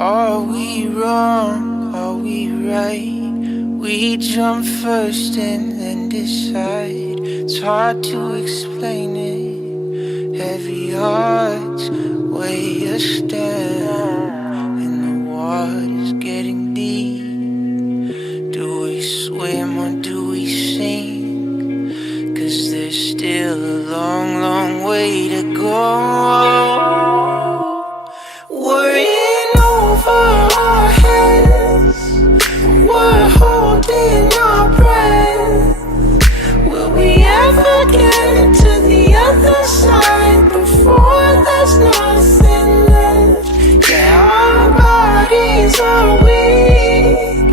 Are we wrong? Are we right? We jump first and then decide. It's hard to explain it. Heavy hearts weigh us down, and the water's getting deep. Do we swim or do we sink? 'Cause there's still a long, long way to go. Worrying over our heads, we're holding our breath. Will we ever get to the other side before there's nothing left? Yeah, our bodies are weak,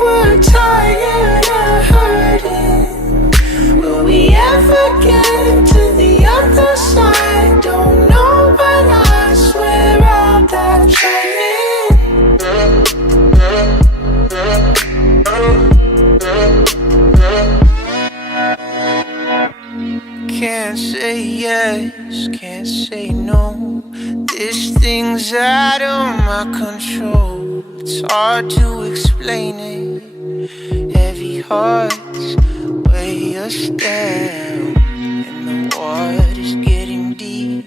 we're tired of hurting. Will we ever get to the other side? Don't know, but I swear I'll die trying. Can't say yes, can't say no. This thing's out of my control. It's hard to explain it. Heavy hearts weigh us down, and the water's getting deep.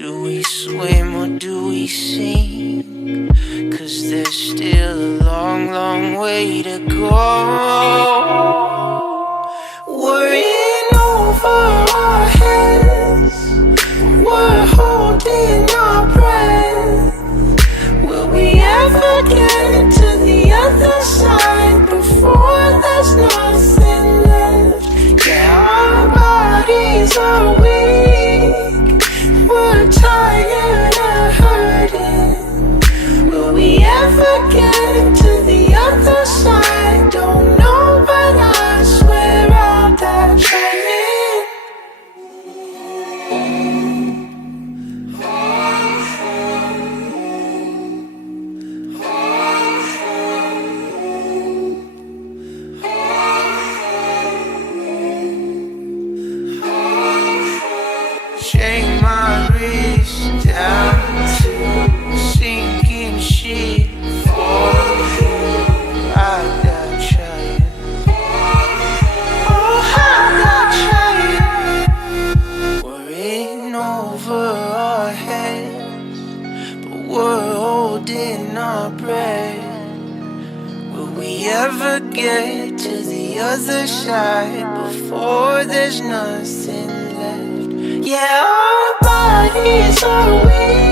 Do we swim or do we sink? 'Cause there's still a long, long way to go. Worrying over our heads, we're holding our breath. Will we ever get to the other side before there's nothing left? Yeah, our bodies are weak, we're tired of hurting. Will we ever get to the other side? Don't know, but I swear I'll die trying. Chain my wrist down to sinking ship. For you, I got trying. Oh, I got trying. Worrying over our heads, but we're holding our breath. Will we ever get to the other side before there's nothing left? Yeah, our bodies are weak,